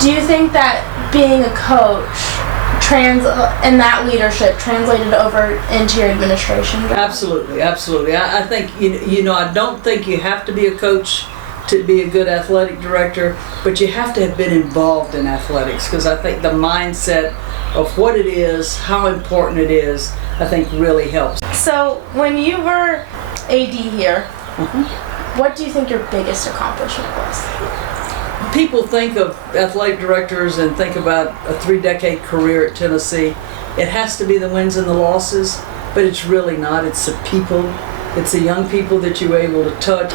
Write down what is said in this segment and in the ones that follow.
Do you think that being a coach and that leadership translated over into your administration job? Absolutely, absolutely. I think, I don't think you have to be a coach to be a good athletic director, but you have to have been involved in athletics, because I think the mindset of what it is, how important it is, I think really helps. So when you were AD here, what do you think your biggest accomplishment was? People think of athletic directors and think about a 3-decade career at Tennessee. It has to be the wins and the losses, but it's really not. It's the people. It's the young people that you were able to touch.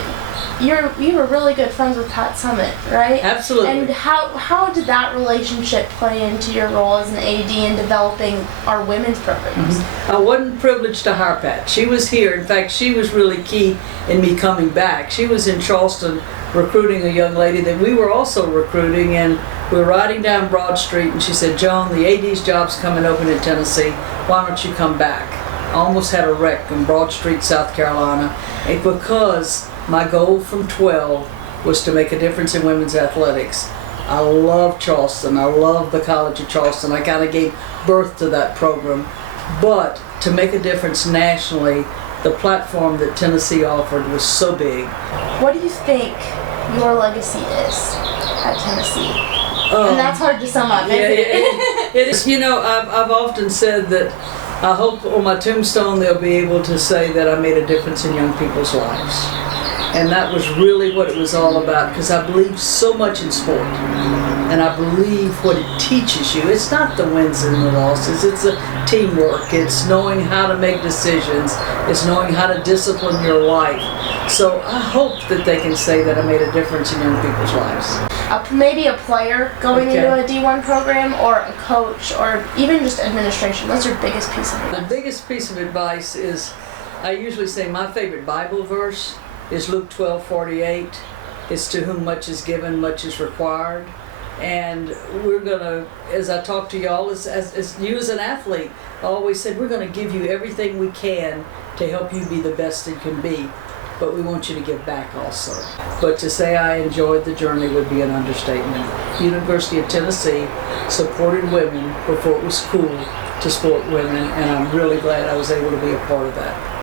You were really good friends with Pat Summitt, right? Absolutely. And how did that relationship play into your role as an AD in developing our women's programs? I wasn't privileged to hire Pat. She was here. In fact, she was really key in me coming back. She was in Charleston recruiting a young lady that we were also recruiting, and we were riding down Broad Street, and she said, "Joan, the AD's job's coming open in Tennessee. Why don't you come back?" I almost had a wreck on Broad Street, South Carolina, because my goal from 12 was to make a difference in women's athletics. I love Charleston. I love the College of Charleston. I kind of gave birth to that program. But to make a difference nationally, the platform that Tennessee offered was so big. What do you think your legacy is at Tennessee? And that's hard to sum up, isn't it? It is. I've often said that I hope on my tombstone they'll be able to say that I made a difference in young people's lives. And that was really what it was all about, because I believe so much in sport. And I believe what it teaches you. It's not the wins and the losses, it's the teamwork. It's knowing how to make decisions. It's knowing how to discipline your life. So I hope that they can say that I made a difference in young people's lives. Maybe a player going into a D1 program, or a coach, or even just administration. What's your biggest piece of advice? The biggest piece of advice is, I usually say my favorite Bible verse is Luke 12:48. It's to whom much is given, much is required. And we're gonna, as I talk to y'all, as you as an athlete, I always said we're gonna give you everything we can to help you be the best you can be. But we want you to give back also. But to say I enjoyed the journey would be an understatement. University of Tennessee supported women before it was cool to support women, and I'm really glad I was able to be a part of that.